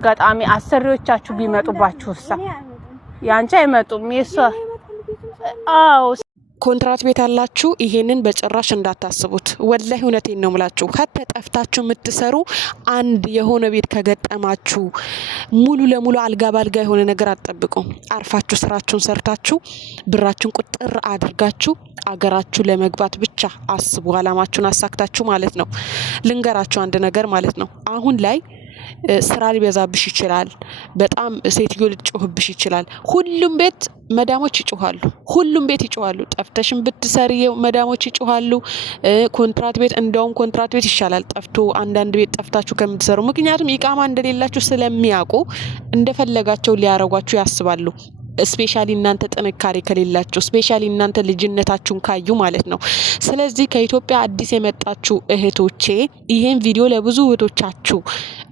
አጋጣሚ አሰሪዎቻችሁ ቢመጡባችሁሳ ያንቺ አይመጡም የሷ አው ኮንትራት ቤት አላችሁ ይሄንን በጭራሽ እንዳታስቡት ወላሂ እውነቴን ነው ምላችሁ ከተጠፍታችሁ የምትሰሩ አንድ የሆነ ቤት ከገጠማችሁ ሙሉ ለሙሉ አልጋ ባልጋ የሆነ ነገር አትጠብቁ አርፋችሁ ስራችሁን ሰርታችሁ ብራችሁን ቁጥር አድርጋችሁ አገራችሁ ለመግባት ብቻ አስቡ አላማችሁን አሳክታችሁ ማለት ነው ልንገራችሁ አንድ ነገር ማለት ነው አሁን ላይ ስራ ሊበዛብሽ ይችላል በጣም ሴትዮ ልትጮህብሽ ይችላል ሁሉም ቤት መዳሞች ይጮሃሉ ሁሉም ቤት ይጮሃሉ ጠፍተሽም ብትሰሪ መዳሞች ይጮሃሉ ኮንትራት ቤት እንደውም ኮንትራት ቤት ይሻላል ጠፍቶ አንዳንድ ቤት ጠፍታችሁ ከምትሰሩ ምክንያቱም ኢቃማ እንደሌላችሁ ስለሚያውቁ እንደፈለጋቸው ሊያረጓችሁ ያስባሉ ስፔሻሊ እናንተ ጥንካሬ ከሌላችሁ ስፔሻሊ እናንተ ልጅነታችሁን ካዩ ማለት ነው ስለዚህ ከኢትዮጵያ አዲስ የመጣችሁ እህቶቼ ይሄን ቪዲዮ ለብዙ እህቶቻችሁ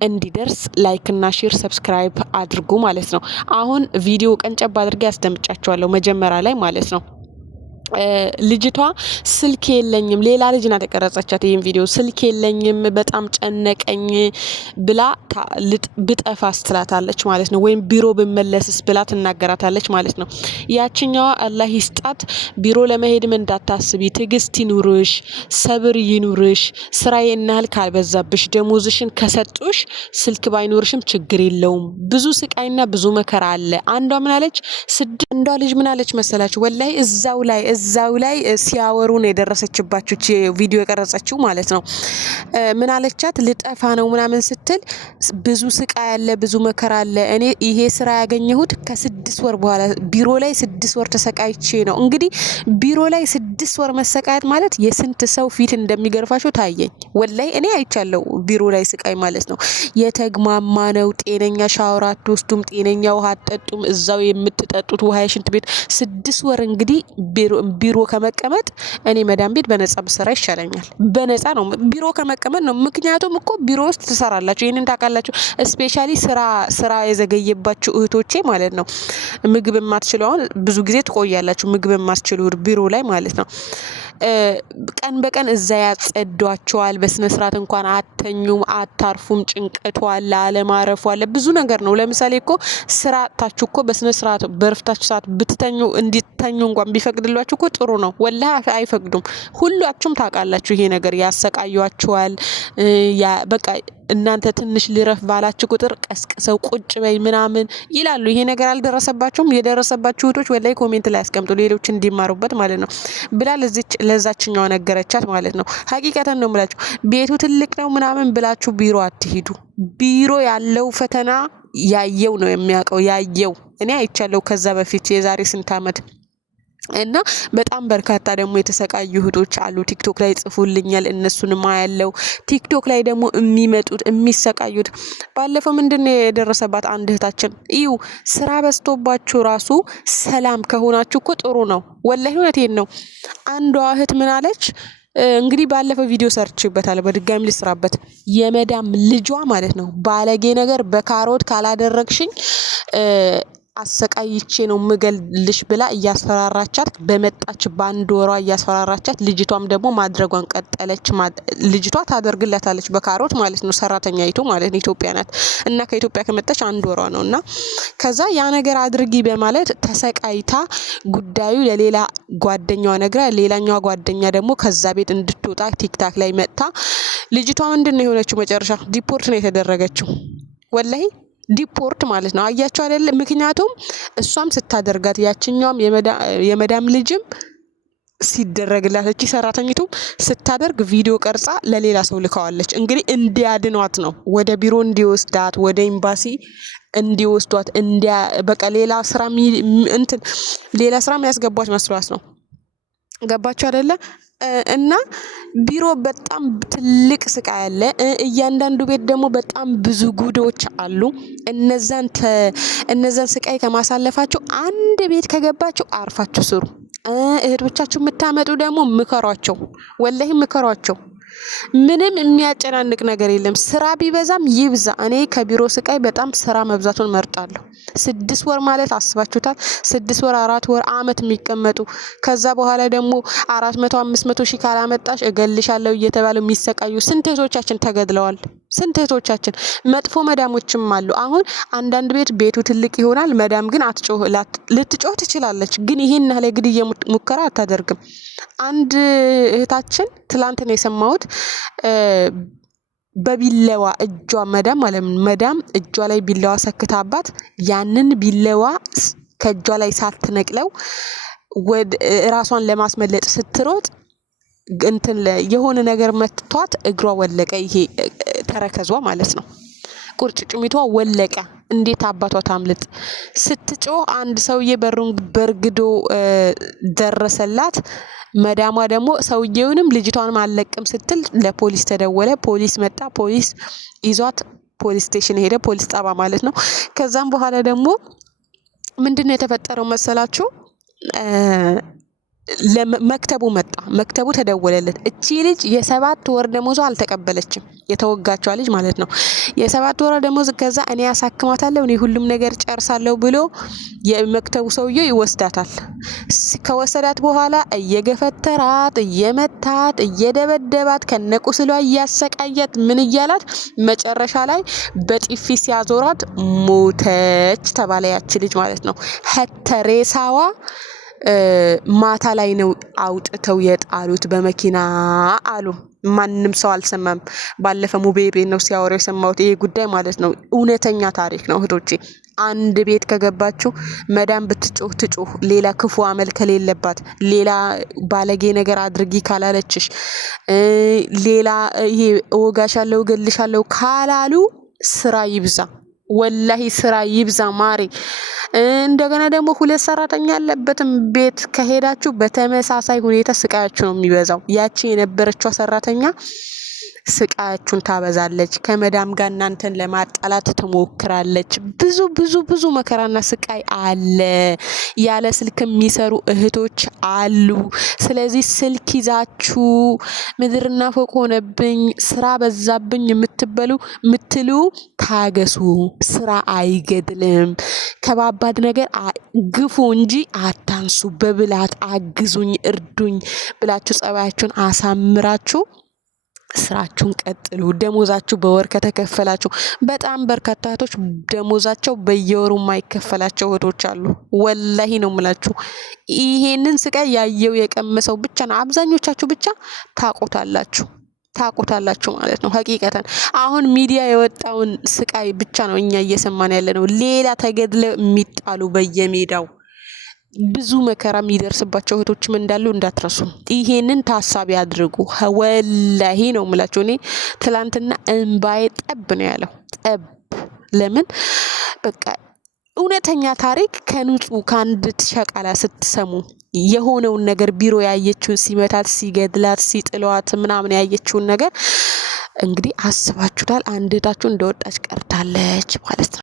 እንዲደርስ ላይክ እና ሼር ሰብስክራይብ አድርጉ ማለት ነው አሁን ቪዲዮ ቀንጨብ አድርጌ ያስደምጫችኋለሁ መጀመሪያ ላይ ማለት ነው ልጅቷ ስልክ የለኝም ሌላ ልጅ ናት የቀረጸቻት ይሄን ቪዲዮ ስልክ የለኝም በጣም ጨነቀኝ ብላ ብጠፋስ ትላታለች ማለት ነው ወይም ቢሮ ብመለስስ ብላ ትናገራታለች ማለት ነው ያቺኛዋ አላህ ይስጣት ቢሮ ለመሄድም እንዳታስቢ ትግስት ይኑርሽ ሰብር ይኑርሽ ስራዬ እናል ካልበዛብሽ ደሞዝሽን ከሰጡሽ ስልክ ባይኖርሽም ችግር የለውም ብዙ ስቃይና ብዙ መከራ አለ አንዷ ምን አለች አንዷ ልጅ ምን አለች መሰላችሁ ወላሂ እዛው ላይ ሲያወሩ ነው የደረሰችባችሁ ቪዲዮ የቀረጸችው ማለት ነው ምን አለቻት ልጠፋ ነው ምናምን ስትል ብዙ ስቃይ አለ ብዙ መከራ አለ እኔ ይሄ ስራ ያገኘሁት ከ6 ወር በኋላ ቢሮ ላይ 6 ወር ተሰቃይቼ ነው እንግዲህ ቢሮ ላይ 6 ወር መሰቃየት ማለት የስንት ሰው ፊት እንደሚገርፋቸው ታየኝ ወላይ እኔ አይቻለሁ ቢሮ ላይ ስቃይ ማለት ነው የተግማማ ነው ጤነኛ ሻወር አትወስዱም ጤነኛ ውሃ አትጠጡም እዛው የምትጠጡት ውሃ የሽንት ቤት 6 ወር እንግዲህ ቢሮ ከመቀመጥ እኔ መዳም ቤት በነጻ ብሰራ ይሻለኛል በነጻ ነው ቢሮ ከመቀመጥ ነው ምክንያቱም እኮ ቢሮ ውስጥ ትሰራላችሁ ይሄንን ታውቃላችሁ ስፔሻሊ ስራ የዘገየባችሁ እህቶቼ ማለት ነው ምግብ የማትችሉ አሁን ብዙ ጊዜ ትቆያላችሁ ምግብ የማትችሉ ቢሮ ላይ ማለት ነው ቀን በቀን እዛ ያጸዷቸዋል በስነ ስርዓት እንኳን አተኙም አታርፉም ጭንቀቱ አለ አለማረፉ አለ ብዙ ነገር ነው ለምሳሌ እኮ ስራ ታችሁ እኮ በስነ ስርዓት በርፍታችሁ ሰዓት ብትተኙ እንዲተኙ እንኳን ቢፈቅድላችሁ እኮ ጥሩ ነው ወላሂ አይፈቅዱም ሁላችሁም ታውቃላችሁ ይሄ ነገር ያሰቃያችኋል ያ በቃ እናንተ ትንሽ ሊረፍ ባላችሁ ቁጥር ቀስቀሰው ቁጭ በይ ምናምን ይላሉ ይሄ ነገር አልደረሰባችሁም የደረሰባችሁ እህቶች ወላሂ ኮሜንት ላይ አስቀምጡ ሌሎች እንዲማሩበት ማለት ነው ብላ ለዛችኛው ነገረቻት ማለት ነው ሐቂቀተን ነው የምላችሁ ቤቱ ትልቅ ነው ምናምን ብላችሁ ቢሮ አትሂዱ ቢሮ ያለው ፈተና ያየው ነው የሚያውቀው ያየው እኔ አይቻለሁ ከዛ በፊት የዛሬ ስንት አመት እና በጣም በርካታ ደግሞ የተሰቃዩ እህቶች አሉ ቲክቶክ ላይ ጽፉልኛል እነሱንም አያለው ቲክቶክ ላይ ደግሞ የሚመጡት የሚሰቃዩት ባለፈው ምንድነው የደረሰባት አንድ እህታችን እዩ ስራ በዝቶባችሁ ራሱ ሰላም ከሆናችሁ እኮ ጥሩ ነው ወላሂ እውነቴን ነው አንዷ እህት ምን አለች እንግዲህ ባለፈው ቪዲዮ ሰርችበታል በድጋሚ ልስራበት የመዳም ልጇ ማለት ነው ባለጌ ነገር በካሮት ካላደረግሽኝ አሰቃይቼ ነው ምገልልሽ ብላ እያስፈራራቻት በመጣች ባንድ ወሯ እያስፈራራቻት ልጅቷም ደግሞ ማድረጓን ቀጠለች ልጅቷ ታደርግላታለች በካሮት ማለት ነው ሰራተኛይቱ ማለት ነው ኢትዮጵያ ናት እና ከኢትዮጵያ ከመጣች አንድ ወሯ ነውና ከዛ ያ ነገር አድርጊ በማለት ተሰቃይታ ጉዳዩ ለሌላ ጓደኛዋ ነግራ ሌላኛዋ ጓደኛ ደግሞ ከዛ ቤት እንድትወጣ ቲክታክ ላይ መጣ ልጅቷ ምንድነው የሆነችው መጨረሻ ዲፖርት ነው የተደረገችው ወላሂ ዲፖርት ማለት ነው አያችሁ አይደል ምክንያቱም እሷም ስታደርጋት ያቺኛውም የመዳም ልጅም ሲደረግላት እቺ ሰራተኛቱ ስታደርግ ቪዲዮ ቀርጻ ለሌላ ሰው ልካዋለች እንግዲህ እንዲያድኗት ነው ወደ ቢሮ እንዲወስዳት ወደ ኤምባሲ እንዲወስዷት በቃ ሌላ ስራ ሌላ ስራ የሚያስገቧት መስሏት ነው ገባችሁ አይደለ እና ቢሮ በጣም ትልቅ ስቃይ አለ እያንዳንዱ ቤት ደግሞ በጣም ብዙ ጉዶች አሉ እነዛን ስቃይ ከማሳለፋቸው አንድ ቤት ከገባችሁ አርፋችሁ ስሩ እህቶቻችሁ የምታመጡ ደግሞ ምከሯቸው ወላሂ ምከሯቸው ምንም የሚያጨናንቅ ነገር የለም ስራ ቢበዛም ይብዛ እኔ ከቢሮ ስቃይ በጣም ስራ መብዛቱን መርጣለሁ 6 ወር ማለት አስባችሁታል 6 ወር 4 ወር አመት የሚቀመጡ ከዛ በኋላ ደግሞ 400 500 ሺህ ካላመጣሽ እገልሻለሁ እየተባሉ የሚሰቃዩ ስንት እህቶቻችን ተገድለዋል ስንት እህቶቻችን መጥፎ መዳሞችም አሉ። አሁን አንዳንድ ቤቱ ትልቅ ይሆናል፣ መዳም ግን አትጮህ፣ ልትጮህ ትችላለች፣ ግን ይሄን ያህል ግድያ ሙከራ አታደርግም። አንድ እህታችን ትላንት ነው የሰማሁት፣ በቢለዋ እጇ መዳም እጇ ላይ ቢለዋ ሰክታባት ያንን ቢለዋ ከእጇ ላይ ሳትነቅለው ራሷን ለማስመለጥ ስትሮጥ የሆነ ነገር መትቷት እግሯ ወለቀ። ይሄ ተረከዟ ማለት ነው። ቁርጭጭሚቷ ወለቀ። እንዴት አባቷ ታምልጥ? ስትጮህ አንድ ሰውዬ በሩን በርግዶ ደረሰላት። መዳሟ ደግሞ ሰውዬውንም ልጅቷንም አለቅም ስትል ለፖሊስ ተደወለ። ፖሊስ መጣ። ፖሊስ ይዟት ፖሊስ ስቴሽን ሄደ። ፖሊስ ጣባ ማለት ነው። ከዛም በኋላ ደግሞ ምንድነው የተፈጠረው መሰላችሁ? መክተቡ መጣ። መክተቡ ተደወለለት። እቺ ልጅ የ7 ወር ደሞዟ አልተቀበለችም። የተወጋቿ ልጅ ማለት ነው። የ7 ወር ደሞዝ ከዛ እኔ ያሳክማታለሁ፣ እኔ ሁሉም ነገር ጨርሳለሁ ብሎ የመክተቡ ሰውዬ ይወስዳታል። ከወሰዳት በኋላ እየገፈተራት፣ እየመታት፣ እየደበደባት ከነቁስሏ እያሰቃያት ምን እያላት መጨረሻ ላይ በጥፊ ሲያዞራት ሞተች ተባለ። ያቺ ልጅ ማለት ነው። ሬሳዋ ማታ ላይ ነው አውጥተው የጣሉት በመኪና አሉ። ማንም ሰው አልሰማም። ባለፈ ሙቤቤ ነው ሲያወራው የሰማሁት ይሄ ጉዳይ ማለት ነው። እውነተኛ ታሪክ ነው እህቶቼ። አንድ ቤት ከገባችሁ መዳም ብትጮህ ትጮህ፣ ሌላ ክፉ አመል ከሌለባት፣ ሌላ ባለጌ ነገር አድርጊ ካላለችሽ፣ ሌላ ይሄ እወጋሻለሁ እገልሻለሁ ካላሉ ስራ ይብዛ፣ ወላሂ ስራ ይብዛ ማሪ። እንደገና ደግሞ 2 ሰራተኛ ያለበትም ቤት ከሄዳችሁ በተመሳሳይ ሁኔታ ስቃያችሁ ነው የሚበዛው። ያቺ የነበረችው ሰራተኛ ስቃያችሁን ታበዛለች። ከመዳም ጋር እናንተን ለማጣላት ትሞክራለች። ብዙ ብዙ ብዙ መከራና ስቃይ አለ። ያለ ስልክ የሚሰሩ እህቶች አሉ። ስለዚህ ስልክ ይዛችሁ ምድርና ፎቅ ሆነብኝ፣ ስራ በዛብኝ የምትሉ ታገሱ። ስራ አይገድልም። ከባባድ ነገር ግፉ እንጂ አታንሱ። በብላት አግዙኝ፣ እርዱኝ ብላችሁ ጸባያችሁን አሳምራችሁ ስራችሁን ቀጥሉ። ደሞዛችሁ በወር ከተከፈላችሁ፣ በጣም በርካታ እህቶች ደሞዛቸው በየወሩ የማይከፈላቸው እህቶች አሉ። ወላሂ ነው የምላችሁ። ይሄንን ስቃይ ያየው የቀመሰው ብቻ ነው። አብዛኞቻችሁ ብቻ ታቆታላችሁ ማለት ነው። ሀቂቀተን አሁን ሚዲያ የወጣውን ስቃይ ብቻ ነው እኛ እየሰማን ያለ ነው። ሌላ ተገድለው የሚጣሉ በየሜዳው ብዙ መከራ የሚደርስባቸው እህቶችም እንዳሉ እንዳትረሱ። ይሄንን ታሳቢ አድርጉ። ወላሂ ነው የምላችሁ። እኔ ትላንትና እንባዬ ጠብ ነው ያለው። ጠብ ለምን? በቃ እውነተኛ ታሪክ ከንጹህ ከአንድ ሸቃላ ስትሰሙ የሆነውን ነገር ቢሮ ያየችውን ሲመታት፣ ሲገድላት፣ ሲጥሏት ምናምን ያየችውን ነገር እንግዲህ አስባችሁታል። አንድ እህታችሁ እንደወጣች ቀርታለች ማለት ነው።